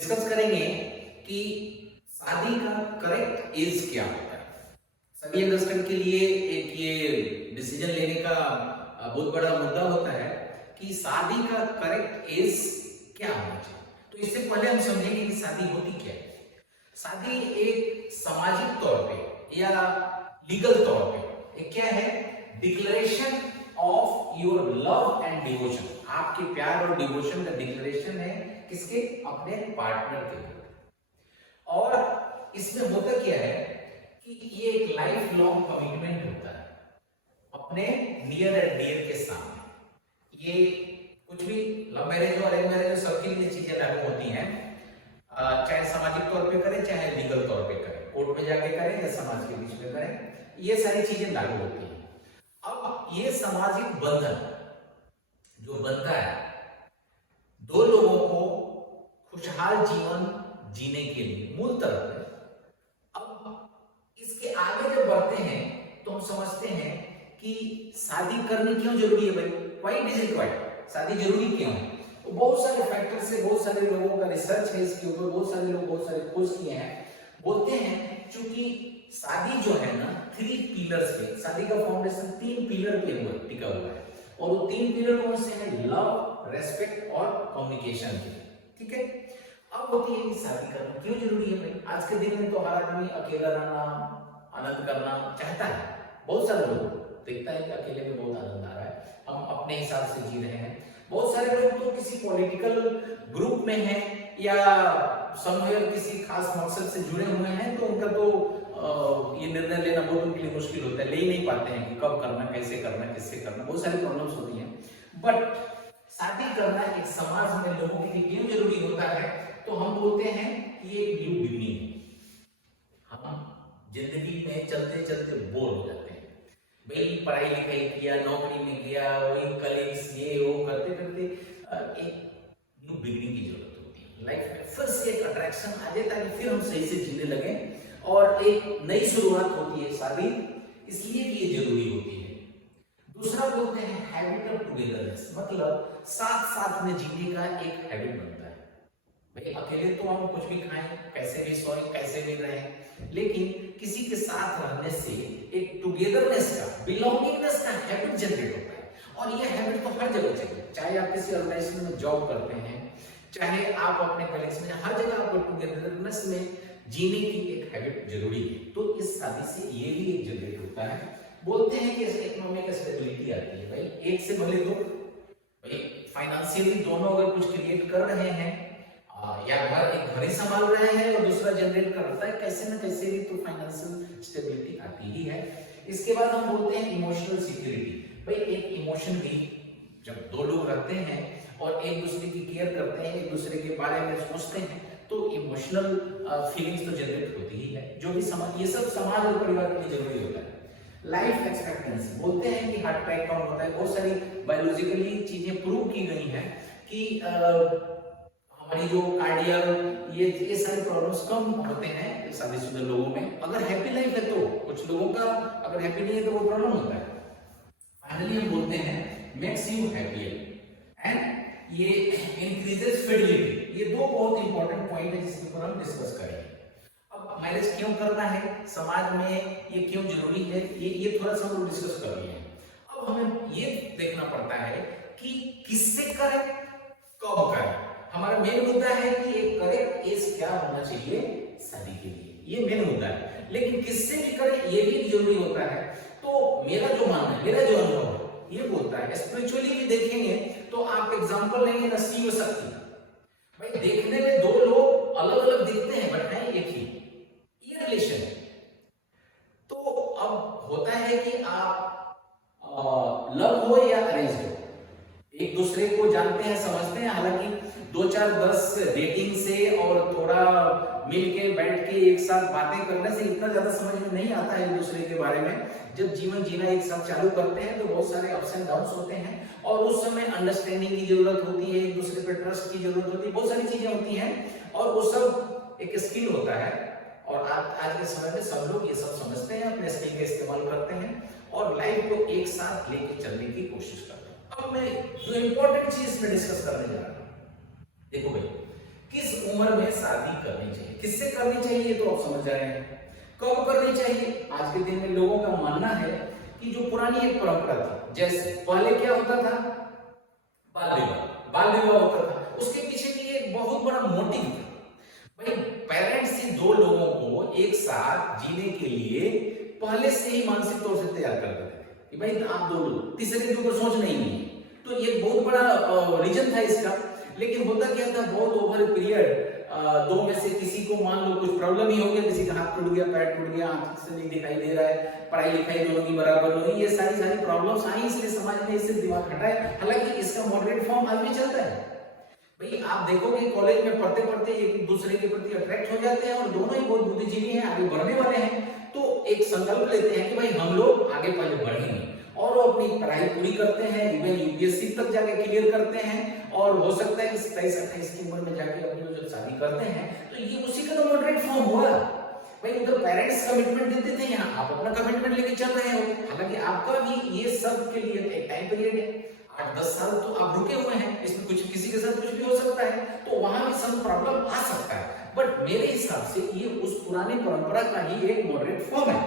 Discuss करेंगे कि शादी का करेक्ट एज क्या होता है। सभी अंडरस्टैंड के लिए एक ये डिसीजन लेने का बहुत बड़ा मुद्दा होता है कि शादी का करेक्ट एज क्या होना चाहिए। तो इससे पहले हम समझेंगे कि शादी होती क्या है। शादी एक सामाजिक तौर पे या लीगल तौर पे एक क्या है, declaration of your love and devotion. आपके प्यार और डिवोशन का डिक्लेरेशन है किसके, अपने पार्टनर के लिए। और इसमें होता क्या है कि ये एक लाइफ लॉन्ग कमिटमेंट होता है अपने नियर एंड डियर के सामने। ये कुछ भी लव मैरिज और अरेंज मैरिज सबके लिए चीजें लागू होती हैं, चाहे सामाजिक तौर पे करें चाहे लीगल तौर पे करें, कोर्ट में जाके करें या समाज के बीच में करें, ये सारी चीजें लागू होती हैं। अब ये सामाजिक बंधन जो बनता है दो लोगों को खुशहाल जीवन जीने के लिए मूल तरफ है। अब इसके आगे जब बढ़ते हैं तो हम समझते हैं कि शादी करनी क्यों जरूरी है भाई, व्हाई इट इज रिक्वायर्ड, शादी जरूरी क्यों है। तो बहुत सारे फैक्टर से बहुत सारे लोगों का रिसर्च है इसके ऊपर, बहुत सारे लोग बहुत सारे खोज किए हैं। बोलते हैं क्योंकि शादी जो है ना 3 पिलर्स पे, शादी का फाउंडेशन 3 पिलर पे टिका हुआ है। और वो 3 पिलर कौन से हैं, लव, रेस्पेक्ट और कम्युनिकेशन के। ठीक है, अब होती है कि शादी करना क्यों जरूरी है भाई। आज के दिन में तो हर आदमी अकेला रहना, आनंद करना चाहता है। बहुत सारे लोग देखता है कि अकेले में बहुत आनंद आ रहा है, हम अपने हिसाब से जी रहे हैं। बहुत सारे लोग तो किसी पॉलिटिकल ग्रुप में हैं या समवेयर किसी खास मकसद से जुड़े हुए हैं, तो उनका तो ये निर्णय लेना बहुत उनके लिए मुश्किल होता है, ले ही नहीं पाते हैं कि कब करना, कैसे करना, किससे करना, बहुत सारी प्रॉब्लम्स होती हैं। बट शादी करना एक समाज में लोगों के लिए क्यों जरूरी होता है, तो हम बोलते हैं कि ये एक न्यू बिगिनिंग है। हम जिंदगी में चलते चलते बोर हो जाते हैं भाई, पढ़ाई लिखाई किया, नौकरी में गया, वही कलीग्स ये वो करते करते एक न्यू बिगिनिंग की जरूरत होती है लाइफ में। फिर से एक अट्रैक्शन आ जाए ताकि फिर हम सही से जीने लगे और एक नई शुरुआत होती है शादी, इसलिए भी ये जरूरी होती है। दूसरा बोलते हैं हैबिट ऑफ टुगेदरनेस, मतलब साथ साथ में जीने का एक हैबिट बनता है भाई। अकेले तो हम कुछ भी खाएं, कैसे भी सोएं, कैसे भी रहें, लेकिन किसी के साथ रहने से एक टुगेदरनेस का, बिलोंगिंगनेस का हैबिट जनरेट होता है। और ये हैबिट तो हर जगह चाहिए, चाहे आप किसी ऑर्गेनाइजेशन में जॉब करते हैं, चाहे आप अपने कलीग्स में, हर जगह आपको टुगेदरनेस में जीने की एक हैबिट जरूरी है। तो इस शादी से ये भी एक जनरेट होता है। बोलते हैं कि इससे इकोनॉमिक स्टेबिलिटी आती है भाई, एक से भले दो भाई, फाइनेंशियली दोनों अगर कुछ क्रिएट कर रहे हैं या एक घर ही संभाल रहे हैं और दूसरा जनरेट करता है, कैसे ना कैसे भी तो फाइनेंशियल स्टेबिलिटी आती ही है। इसके बाद हम बोलते हैं इमोशनल सिक्योरिटी भाई। एक इमोशन भी जब दो लोग रहते हैं और एक दूसरे की केयर करते हैं, एक दूसरे के बारे में सोचते हैं, तो इमोशनल फीलिंग्स तो जनरेट होती ही है, जो भी समाज, ये सब समाज और परिवार के लिए जरूरी होता है। लाइफ एक्सपेक्टेंसी, बोलते हैं कि हार्ट अटैक कम होता है, बहुत सारी बायोलॉजिकली चीजें प्रूव की गई हैं कि हमारी जो कार्डियक ये सारे प्रॉब्लम्स कम होते हैं शादीशुदा लोगों में। अगर हैप्पी लाइफ है तो, कुछ लोगों का अगर हैप्पी नहीं है तो वो प्रॉब्लम होता है। फाइनली हम बोलते हैं मेक्स यू हैप्पियर एंड ये इंक्रीजेस फिडेलिटी। ये दो बहुत इंपॉर्टेंट पॉइंट है जिसके ऊपर हम डिस्कस करेंगे। अब मैरिज क्यों करना है, समाज में ये क्यों जरूरी है, ये थोड़ा सा हम डिस्कस कर लिए हैं। अब हमें ये देखना पड़ता है कि किससे करें, कब करें। हमारा मेन मुद्दा है कि एक करेक्ट एज क्या होना चाहिए शादी के लिए, ये मेन मुद्दा है। लेकिन किससे भी करें ये भी जरूरी होता है। तो मेरा जो मानना है, मेरा जो अनुभव है, ये बोलता है, स्पिरिचुअली भी देखेंगे तो आप एग्जांपल लेंगे ना शिव शक्ति भाई, देखने में दो लोग अलग अलग दिखते हैं बट हैं एक ही, ये रिलेशन है। तो अब होता है कि आप लव हो या अरेंज हो, एक दूसरे को जानते हैं, समझते हैं। हालांकि 2-4-10 डेटिंग से और थोड़ा मिल के बैठ के एक साथ बातें करने से इतना ज्यादा समझ में नहीं आता है एक दूसरे के बारे में। जब जीवन जीना एक साथ चालू करते हैं तो बहुत सारे अप्स एंड डाउन्स होते हैं और उस समय अंडरस्टैंडिंग की जरूरत होती है, एक दूसरे पे ट्रस्ट की जरूरत होती है, बहुत सारी चीजें होती हैं और वो सब एक स्किल होता है। और आज के समय में सब लोग ये सब समझते हैं, अपने स्किल का इस्तेमाल करते हैं और लाइफ को एक साथ लेके चलने की कोशिश करते हैं। अब मैं जो इंपॉर्टेंट चीज इसमें डिस्कस करने जा रहा हूं, देखो भाई, किस उम्र में शादी करनी चाहिए, किससे करनी चाहिए, तो आप समझ रहे हैं। कब करनी चाहिए? आज के दिन में लोगों का मानना है कि जो पुरानी एक परंपरा थी, जैसे पहले क्या होता था, बाल विवाह होता था, उसके पीछे भी एक बहुत बड़ा मोटिव था। भाई पेरेंट्स ही दो लोगों को एक साथ जीने के लिए पहले से ही मानसिक तौर से तैयार कर देते थे कि भाई आप दो लोग, तीसरे के ऊपर सोचना ही नहीं है। तो ये बहुत बड़ा रीजन था इसका। लेकिन होता क्या था, बहुत ओवर पीरियड दो में से किसी को मान लो कुछ प्रॉब्लम ही हो गया, किसी का हाथ टूट गया, पैर टूट गया, आंख से नहीं दिखाई दे रहा है, पढ़ाई लिखाई दोनों की बराबर नहीं, ये सारी प्रॉब्लम्स आई, इसलिए समाज ने इससे दिमाग हटाया। हालांकि इसका मॉडरेट फॉर्म आज भी चलता है। भाई आप देखोगे कॉलेज में पढ़ते पढ़ते एक दूसरे के प्रति अट्रैक्ट हो जाते हैं और दोनों ही बहुत बुद्धिजीवी हैं, आगे बढ़ने वाले हैं, तो एक संकल्प लेते हैं कि भाई हम लोग आगे पहले बढ़ेंगे और वो अपनी पढ़ाई पूरी करते हैं, इवन यूपीएससी तक जाके क्लियर करते हैं और हो सकता है कि 27-28 की उम्र में जाके अपनी जब शादी करते हैं, तो ये उसी का तो मॉडरेट फॉर्म हुआ। भाई उधर पेरेंट्स कमिटमेंट देते थे, यहाँ आप अपना कमिटमेंट लेके चल रहे हो। हालांकि आपका भी ये सब के लिए एक टाइम पीरियड है, 8-10 साल तो आप रुके हुए हैं, इसमें कुछ किसी के साथ कुछ भी हो सकता है, तो वहां भी सब प्रॉब्लम आ सकता है। बट मेरे हिसाब से ये उस पुरानी परंपरा का ही एक मॉडरेट फॉर्म है।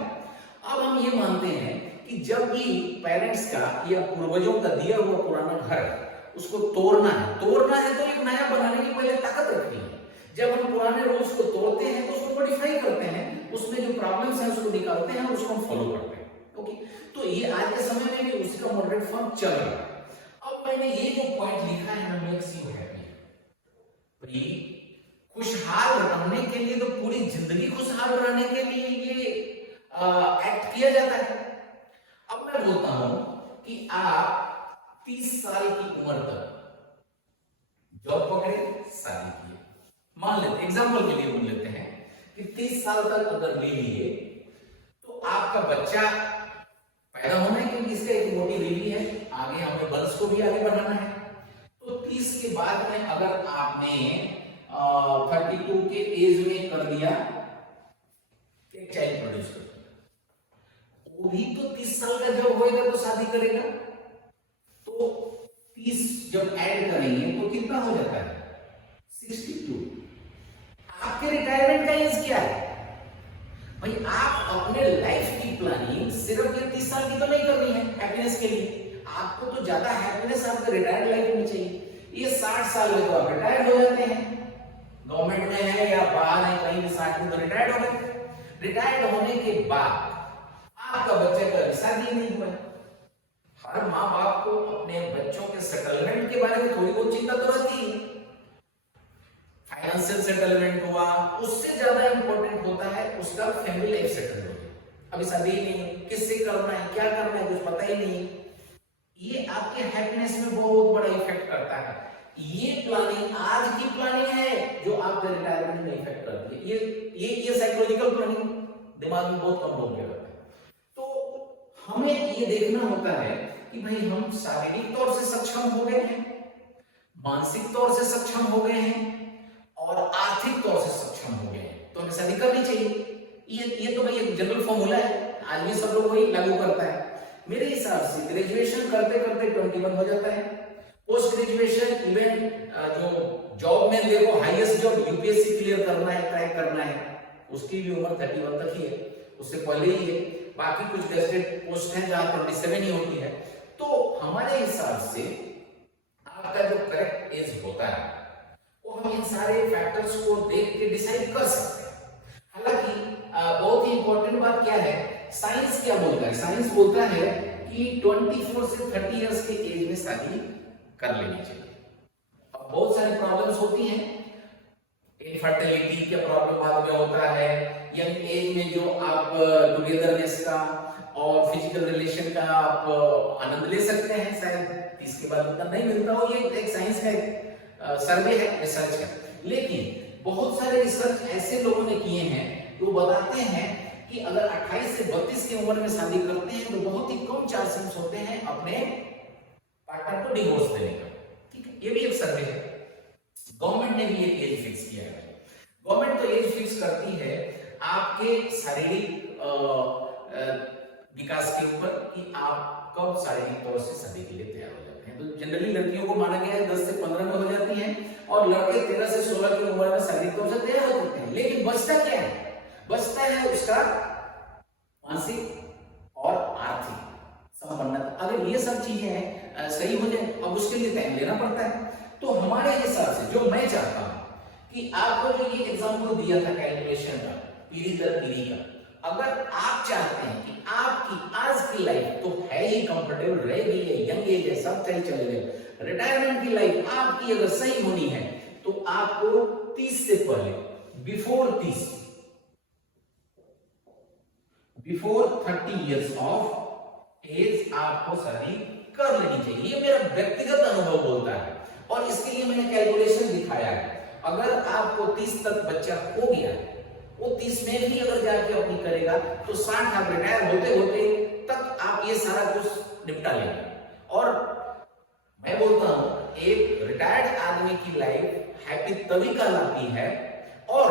अब हम ये मानते हैं कि जब भी पेरेंट्स का या पूर्वजों का दिया हुआ पुराना घर है उसको तोड़ना है तो एक नया बनाने की पहले ताकत रखनी है। जब हम पुराने रूल्स को तोड़ते हैं तो उसको मॉडिफाई करते हैं, उसमें जो प्रॉब्लम्स हैं उसको निकालते हैं और उसको हम फॉलो करते हैं। ओके, तो ये आज के समय में भी उसका मॉडरेट फॉर्म चल रहा है। अब मैंने ये जो पॉइंट लिखा है ना, मेक्स यू हैप्पी, खुशहाल रहने के लिए, तो पूरी जिंदगी खुशहाल रहने के लिए ये एक्ट किया जाता है। अब मैं बोलता हूं कि आप 30 साल की उम्र तक जॉब पकड़े, शादी किए, मान लेते एग्जांपल के लिए मान लेते हैं कि 30 साल तक अगर ले लिए तो आपका बच्चा पैदा होना है, क्योंकि इसका एक मोटी बीवी है, आगे हमें वंश को भी आगे बढ़ाना है। तो 30 के बाद में अगर आपने 32 के एज में कर दिया, एक चाइल्ड प्रोड्यूस कर दिया, वो भी तो 30 साल का जब होएगा तो शादी करेगा, तो 30 जब ऐड करेंगे तो कितना हो जाता है, 62। आपके रिटायरमेंट का एज क्या है? भाई आप अपने लाइफ की प्लानिंग सिर्फ ये 30 साल की तो नहीं करनी है हैप्पीनेस के लिए, आपको तो ज्यादा हैप्पीनेस आपके रिटायर्ड लाइफ में चाहिए। ये 60 साल में तो आप रिटायर्ड हो जाते हैं, गवर्नमेंट में है या बाहर है कहीं भी, 60 में तो रिटायर्ड हो गए। रिटायर्ड होने के बाद आपका बच्चे का शादी नहीं हुआ। हर माँ बाप को अपने बच्चों के सेटलमेंट के बारे में थोड़ी बहुत चिंता तो रहती है, फाइनेंशियल सेटलमेंट हुआ, उससे ज्यादा इंपॉर्टेंट होता है उसका फैमिली लाइफ सेटल हो गया। अभी शादी ही नहीं, किससे करना है, क्या करना है, कुछ पता ही नहीं, ये आपके हैप्पीनेस में बहुत बड़ा इफेक्ट करता है। ये प्लानिंग आज की प्लानिंग है जो आपके रिटायरमेंट में इफेक्ट करती है। ये साइकोलॉजिकल प्लानिंग दिमाग में बहुत कम लोग करते हैं। तो हमें ये देखना होता है कि भाई हम शारीरिक तौर से सक्षम हो गए हैं, मानसिक तौर से सक्षम हो गए हैं और आर्थिक तौर से सक्षम हो गए हैं, तो हमें शादी करनी चाहिए। ये तो भाई एक जनरल फॉर्मूला है, आज भी सब लोग वही लागू करता है। मेरे हिसाब से ग्रेजुएशन करते करते 21 हो जाता है, पोस्ट ग्रेजुएशन इवन जो जॉब में देखो हाईएस्ट जॉब यूपीएससी क्लियर करना है, क्रैक करना है, उसकी भी उम्र 31 तक ही है, उससे पहले ही है। बाकी कुछ गैजेटेड पोस्ट है जहां 27 ही होती है। तो हमारे हिसाब से आपका जो करेक्ट एज होता है वो हम इन सारे फैक्टर्स को देख के डिसाइड कर सकते हैं। हालांकि बहुत ही इंपॉर्टेंट बात क्या है, साइंस क्या बोलता है? साइंस बोलता है कि 24 से 30 इयर्स के एज में शादी कर लेनी चाहिए। अब बहुत सारी प्रॉब्लम्स होती हैं, इनफर्टिलिटी का प्रॉब्लम बाद में होता है, यंग एज में जो आप टुगेदरनेस का और फिजिकल रिलेशन का आप आनंद ले सकते हैं, शायद 30 के बाद उतना नहीं मिलता हो, ये एक साइंस का सर्वे है, रिसर्च है। लेकिन बहुत सारे रिसर्च ऐसे लोगों ने किए हैं जो बताते हैं कि अगर 28 से 32 की उम्र में शादी करते हैं तो बहुत ही कम चांसेस होते हैं अपने पार्टनर को डिवोर्स देने का। ठीक है, ये भी एक सर्वे है, गवर्नमेंट ने भी एक एज फिक्स किया है। गवर्नमेंट तो एज फिक्स करती है आपके शारीरिक विकास के ऊपर कि आप कब शारीरिक तौर से शादी के लिए तैयार हो जाते हैं। तो जनरली लड़कियों को माना गया है 10 से 15 में हो जाती हैं और लड़के 13 से 16 की उम्र में शारीरिक तौर से तैयार हो चुके हैं, लेकिन बचता क्या है? बचता है उसका मानसिक और आर्थिक संपन्नता। अगर ये सब चीजें सही हो जाए, अब उसके लिए टाइम लेना पड़ता है। तो हमारे हिसाब से जो मैं चाहता हूं कि आपको जो ये एग्जाम्पल दिया था कैलकुलेशन का, पीढ़ी दर पीढ़ी का, अगर आप चाहते हैं कि आपकी आज की लाइफ तो है ही कंफर्टेबल रह गई है, यंग एज है, सब सही चल गए, रिटायरमेंट की लाइफ आपकी अगर सही होनी है तो आपको 30 से पहले, बिफोर 30 इयर्स ऑफ एज आपको शादी कर लेनी चाहिए। ये मेरा व्यक्तिगत अनुभव बोलता है और इसके लिए मैंने कैलकुलेशन दिखाया है। अगर आपको 30 तक बच्चा हो गया, वो 30 में भी अगर जाके अपनी करेगा तो 60 आप रिटायर होते होते तक आप ये सारा कुछ निपटा लेंगे। और मैं बोलता हूं एक रिटायर्ड आदमी की लाइफ हैप्पी तभी कहलाती है, और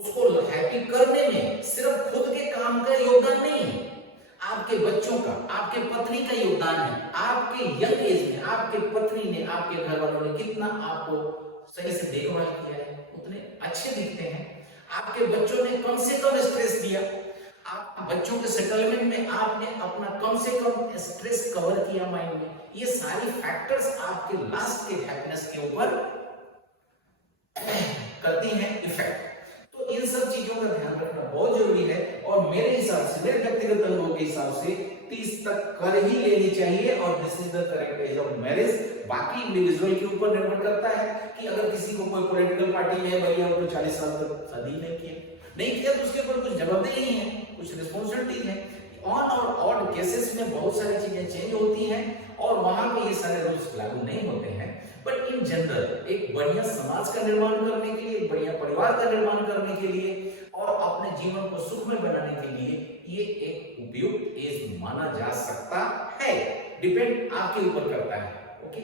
उसको हैप्पी करने में सिर्फ खुद के काम का योगदान नहीं है, आपके बच्चों का, आपके पत्नी का योगदान है। आपके यंग एज में आपके पत्नी ने, आपके घर वालों ने कितना आपको सही से देखभाल किया है, उतने अच्छे दिखते हैं। आपके बच्चों ने कम से कम स्ट्रेस दिया, आप बच्चों के सेटलमेंट में आपने अपना कम से कम स्ट्रेस कवर किया माइंड में। ये सारी फैक्टर्स आपके लास्ट के हैप्पीनेस के ऊपर करती हैं इफेक्ट। तो इन सब चीजों का ध्यान रखना बहुत जरूरी है, और मेरे हिसाब से, मेरे व्यक्तिगत अनुभव के हिसाब से 30 तक कर ही लेनी चाहिए, और this is the correct age of marriage. बाकी इंडिविजुअल के ऊपर निर्भर करता है कि अगर किसी को कोई पॉलिटिकल पार्टी में भैया तो 40 साल तक शादी नहीं किया तो उसके ऊपर कुछ जवाबदेही है, कुछ रिस्पॉन्सिबिलिटी है। ऑन और ऑड केसेस में बहुत सारी चीजें चेंज होती हैं और वहां पे ये सारे रूल्स लागू नहीं होते हैं। बट इन जनरल एक बढ़िया समाज का निर्माण करने के लिए, एक बढ़िया परिवार का निर्माण करने के लिए और अपने जीवन को सुखमय बनाने के लिए ये एक उपयुक्त एज माना जा सकता है। डिपेंड आपके ऊपर करता है। ओके।